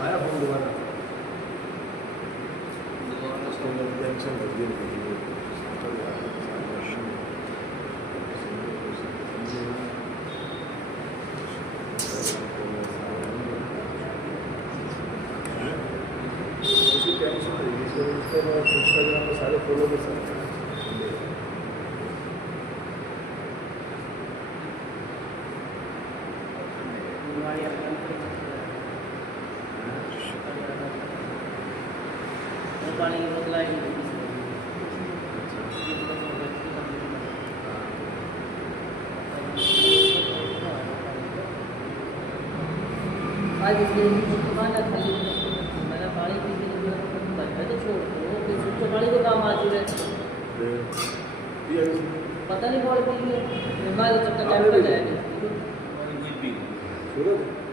आया फोन दोबारा टेंशन लगी है टेंशन रहेगी इसके बाद इंस्टाग्राम पे सारे फॉलोवर्स हैं पानी की बोतल आई आज दुकान खाली मैंने पानी पी के तो छोड़ दो तो पानी को काम आ चुके पता नहीं कौन पी गया मैं चक्कर जाएगा सूरज